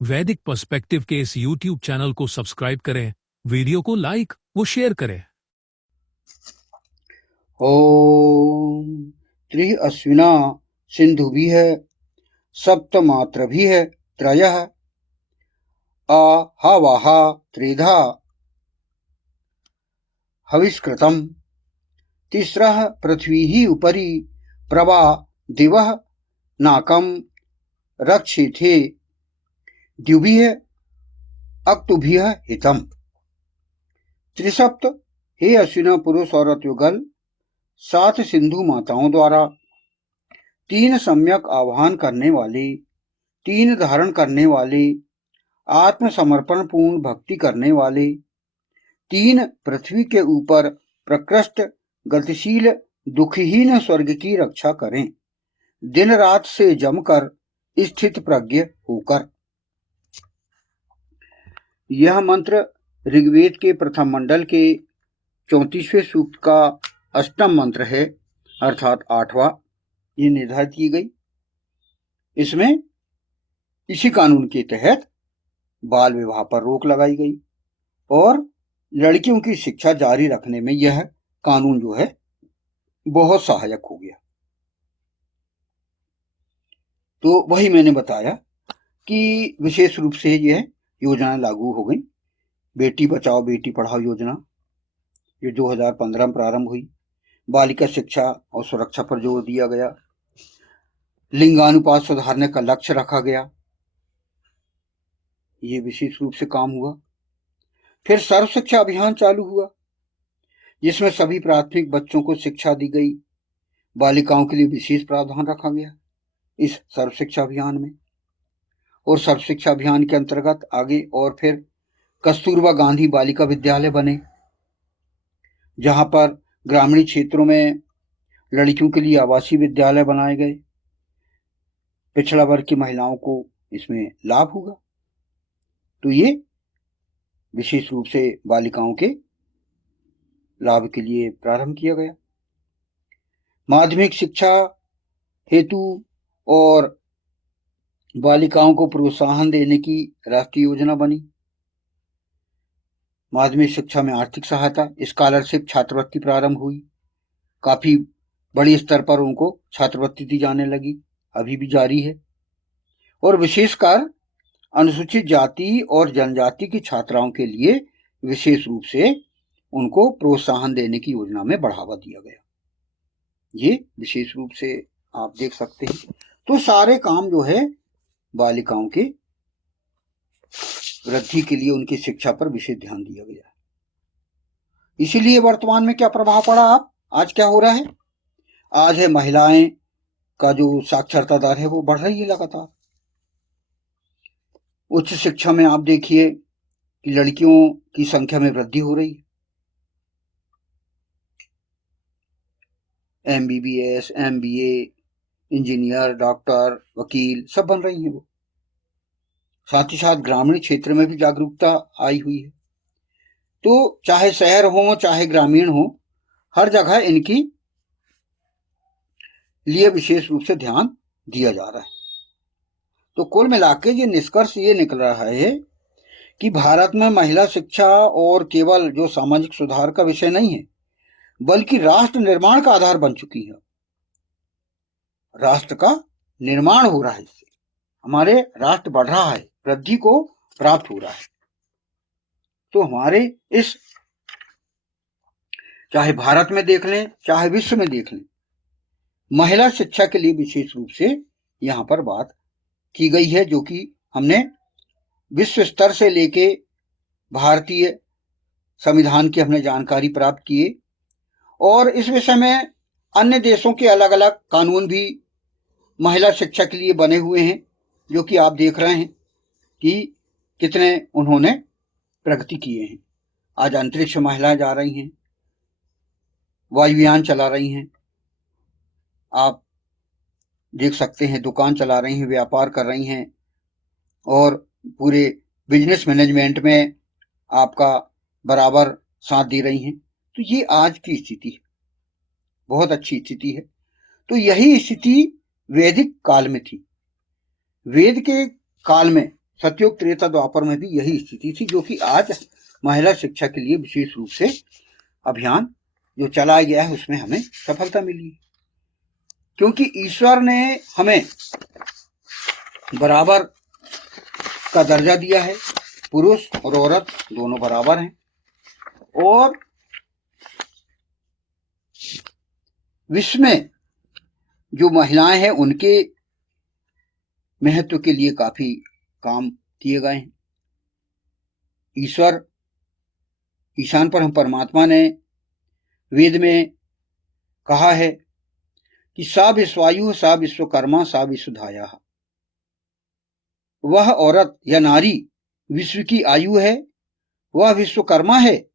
वैदिक पर्सपेक्टिव के इस YouTube चैनल को सब्सक्राइब करें, वीडियो को लाइक व शेयर करें। ओम त्रि अश्विना सिंधु भी है, सप्तमात्र भी है त्रयः, आहावाहा त्रिधा हविष्कृतम्, तिस्रः पृथ्वी ही उपरि प्रभा दिवः नाकम रक्षिथे द्युभिः अक्तुभिः हितम्। त्रिसप्त हे अश्विना पुरुष औरत युगल 7 सिंधु माताओं द्वारा 3 सम्यक आह्वान करने वाली, 3 धारण करने वाली, आत्मसमर्पण पूर्ण भक्ति करने वाली, 3 पृथ्वी के ऊपर प्रकृष्ट गतिशील दुखहीन स्वर्ग की रक्षा करें, दिन रात से जमकर स्थित प्रज्ञ होकर। यह मंत्र ऋग्वेद के प्रथम मंडल के 34वें सूक्त का अष्टम मंत्र है, अर्थात 8वां। ये निर्धारित की गई। इसमें इसी कानून के तहत बाल विवाह पर रोक लगाई गई और लड़कियों की शिक्षा जारी रखने में यह कानून जो है बहुत सहायक हो गया। तो वही मैंने बताया कि विशेष रूप से यह योजना लागू हो गई। बेटी बचाओ बेटी पढ़ाओ योजना ये 2015 में प्रारंभ हुई। बालिका शिक्षा और सुरक्षा पर जोर दिया गया। लिंगानुपात सुधारने का लक्ष्य रखा गया। ये विशेष रूप से काम हुआ। फिर सर्व शिक्षा अभियान चालू हुआ, जिसमें सभी प्राथमिक बच्चों को शिक्षा दी गई। बालिकाओं के लिए विशेष प्रावधान रखा गया इस सर्व शिक्षा अभियान में। और सर्व शिक्षा अभियान के अंतर्गत आगे और फिर कस्तूरबा गांधी बालिका विद्यालय बने, जहां पर ग्रामीण क्षेत्रों में लड़कियों के लिए आवासीय विद्यालय बनाए गए। पिछड़ा वर्ग की महिलाओं को इसमें लाभ होगा। तो ये विशेष रूप से बालिकाओं के लाभ के लिए प्रारंभ किया गया। माध्यमिक शिक्षा हेतु और बालिकाओं को प्रोत्साहन देने की राष्ट्रीय योजना बनी। माध्यमिक शिक्षा में आर्थिक सहायता, स्कॉलरशिप, छात्रवृत्ति प्रारंभ हुई। काफी बड़ी स्तर पर उनको छात्रवृत्ति दी जाने लगी, अभी भी जारी है। और विशेषकर अनुसूचित जाति और जनजाति की छात्राओं के लिए विशेष रूप से उनको प्रोत्साहन देने की योजना में बढ़ावा दिया गया। ये विशेष रूप से आप देख सकते हैं। तो सारे काम जो है बालिकाओं के वृद्धि के लिए उनकी शिक्षा पर विशेष ध्यान दिया गया। इसीलिए वर्तमान में क्या प्रभाव पड़ा, आप आज क्या हो रहा है? आज है महिलाएं का जो साक्षरता दर है वो बढ़ रही है लगातार। उच्च शिक्षा में आप देखिए कि लड़कियों की संख्या में वृद्धि हो रही है। MBBS, MBA, इंजीनियर, डॉक्टर, वकील सब बन रही हैं वो। साथ ही साथ ग्रामीण क्षेत्र में भी जागरूकता आई हुई है। तो चाहे शहर हो चाहे ग्रामीण हो, हर जगह इनकी लिए विशेष रूप से ध्यान दिया जा रहा है। तो कुल मिलाकर ये निष्कर्ष ये निकल रहा है कि भारत में महिला शिक्षा और केवल जो सामाजिक सुधार का विषय नहीं है, बल्कि राष्ट्र निर्माण का आधार बन चुकी है। राष्ट्र का निर्माण हो रहा है इससे, हमारे राष्ट्र बढ़ रहा है, वृद्धि को प्राप्त हो रहा है। तो हमारे इस चाहे भारत में देख लें चाहे विश्व में देख लें, महिला शिक्षा के लिए विशेष रूप से यहाँ पर बात की गई है, जो कि हमने विश्व स्तर से लेके भारतीय संविधान की हमने जानकारी प्राप्त की है। और इस विषय में अन्य देशों के अलग अलग कानून भी महिला शिक्षा के लिए बने हुए हैं, जो कि आप देख रहे हैं कि कितने उन्होंने प्रगति किए हैं। आज अंतरिक्ष महिलाएं जा रही हैं, वायुयान चला रही हैं, आप देख सकते हैं दुकान चला रही हैं, व्यापार कर रही हैं और पूरे बिजनेस मैनेजमेंट में आपका बराबर साथ दे रही हैं। तो ये आज की स्थिति है, बहुत अच्छी स्थिति है। तो यही स्थिति वैदिक काल में थी। वेद के काल में सतयुग त्रेता द्वापर में भी यही स्थिति थी, जो कि आज महिला शिक्षा के लिए विशेष रूप से अभियान जो चलाया गया है उसमें हमें सफलता मिली, क्योंकि ईश्वर ने हमें बराबर का दर्जा दिया है। पुरुष और औरत दोनों बराबर हैं, और विश्व में जो महिलाएं हैं उनके महत्व के लिए काफी काम किए गए हैं। ईश्वर ईशान पर हम परमात्मा ने वेद में कहा है कि सा विश्वायु सा विश्वकर्मा सा विश्वधाया। वह औरत या नारी विश्व की आयु है, वह विश्वकर्मा है,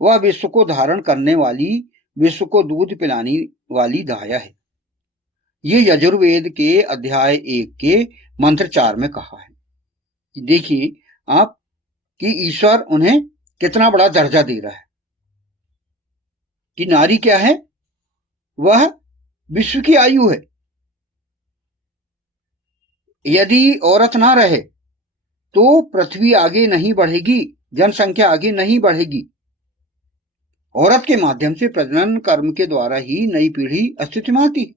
वह विश्व को धारण करने वाली, विश्व को दूध पिलाने वाली धाया है। ये यजुर्वेद के अध्याय 1 के मंत्र 4 में कहा है। देखिए आप कि ईश्वर उन्हें कितना बड़ा दर्जा दे रहा है कि नारी क्या है, वह विश्व की आयु है। यदि औरत ना रहे तो पृथ्वी आगे नहीं बढ़ेगी, जनसंख्या आगे नहीं बढ़ेगी। औरत के माध्यम से प्रजनन कर्म के द्वारा ही नई पीढ़ी अस्तित्व में आती,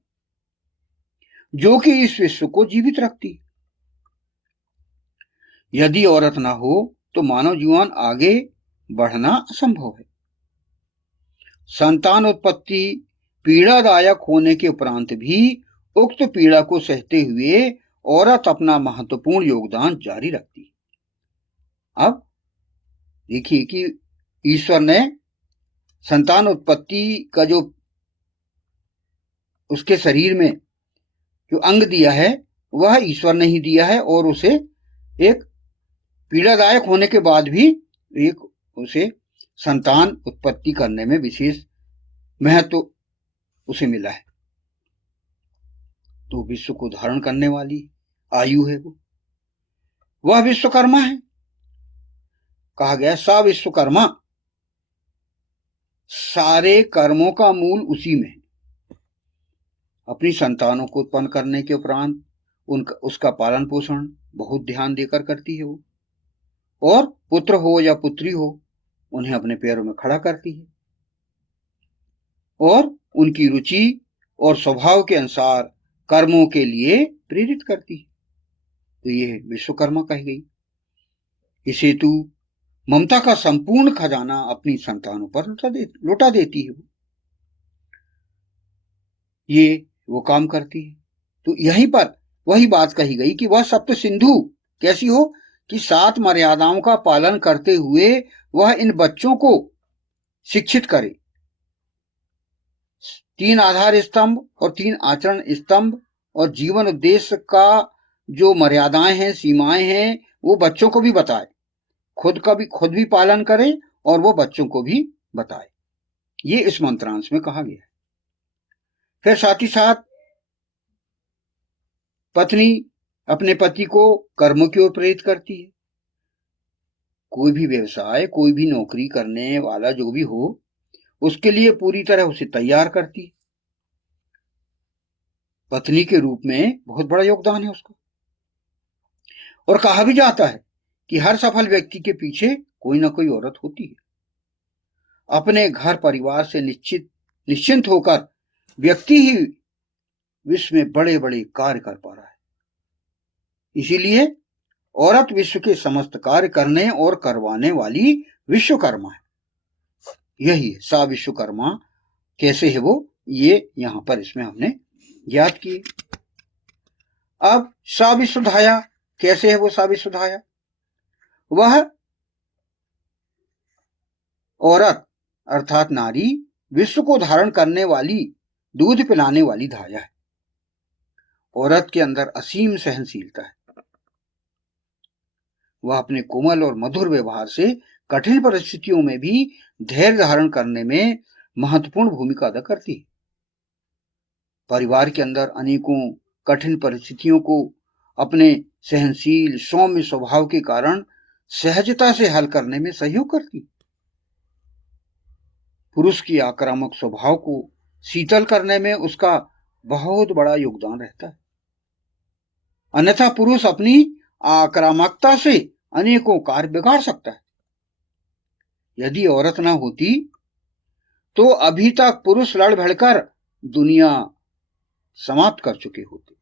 जो कि इस विश्व को जीवित रखती। यदि औरत ना हो तो मानव जीवन आगे बढ़ना असंभव है। संतान उत्पत्ति पीड़ादायक होने के उपरांत भी उक्त पीड़ा को सहते हुए औरत अपना महत्वपूर्ण योगदान जारी रखती। अब देखिए कि ईश्वर ने संतान उत्पत्ति का जो उसके शरीर में जो अंग दिया है वह ईश्वर ने ही दिया है, और उसे एक पीड़ादायक होने के बाद भी एक उसे संतान उत्पत्ति करने में विशेष महत्व उसे मिला है। तो विश्व को धारण करने वाली आयु है वह विश्वकर्मा है। कहा गया सा विश्वकर्मा, सारे कर्मों का मूल उसी में है। अपनी संतानों को उत्पन्न करने के उपरांत उसका पालन पोषण बहुत ध्यान देकर करती है वो, और पुत्र हो या पुत्री हो उन्हें अपने पैरों में खड़ा करती है और उनकी रुचि और स्वभाव के अनुसार कर्मों के लिए प्रेरित करती है। तो यह विश्वकर्मा कही गई। इस हेतु ममता का संपूर्ण खजाना अपनी संतानों पर लौटा देती है। ये वो काम करती है। तो यहीं पर वही बात कही गई कि वह सप्त सिंधु कैसी हो कि 7 मर्यादाओं का पालन करते हुए वह इन बच्चों को शिक्षित करे। 3 आधार स्तंभ और 3 आचरण स्तंभ और जीवन उद्देश्य का जो मर्यादाएं हैं, सीमाएं हैं, वो बच्चों को भी बताए, खुद भी पालन करे और वो बच्चों को भी बताए। ये इस मंत्रांश में कहा गया है। फिर साथ ही साथ पत्नी अपने पति को कर्मों की ओर प्रेरित करती है। कोई भी व्यवसाय, कोई भी नौकरी करने वाला जो भी हो, उसके लिए पूरी तरह उसे तैयार करती है। पत्नी के रूप में बहुत बड़ा योगदान है उसका। और कहा भी जाता है कि हर सफल व्यक्ति के पीछे कोई ना कोई औरत होती है। अपने घर परिवार से निश्चिंत होकर व्यक्ति ही विश्व में बड़े बड़े कार्य कर पा रहा है। इसीलिए औरत विश्व के समस्त कार्य करने और करवाने वाली विश्वकर्मा है। यही है सा विश्वकर्मा। कैसे है वो, ये यहां पर इसमें हमने ज्ञात किए। अब सा विश्वधाया, कैसे है वो सा विश्वधाया? वह औरत अर्थात नारी विश्व को धारण करने वाली, दूध पिलाने वाली धाया है। औरत के अंदर असीम सहनशीलता है। वह अपने कोमल और मधुर व्यवहार से कठिन परिस्थितियों में भी धैर्य धारण करने में महत्वपूर्ण भूमिका अदा करती है। परिवार के अंदर अनेकों कठिन परिस्थितियों को अपने सहनशील सौम्य स्वभाव के कारण सहजता से हल करने में सहयोग करती है। पुरुष की आक्रामक स्वभाव को शीतल करने में उसका बहुत बड़ा योगदान रहता है। अन्यथा पुरुष अपनी आक्रामकता से अनेकों कार्य बिगाड़ सकता है। यदि औरत न होती तो अभी तक पुरुष लड़ भिड़कर दुनिया समाप्त कर चुके होते।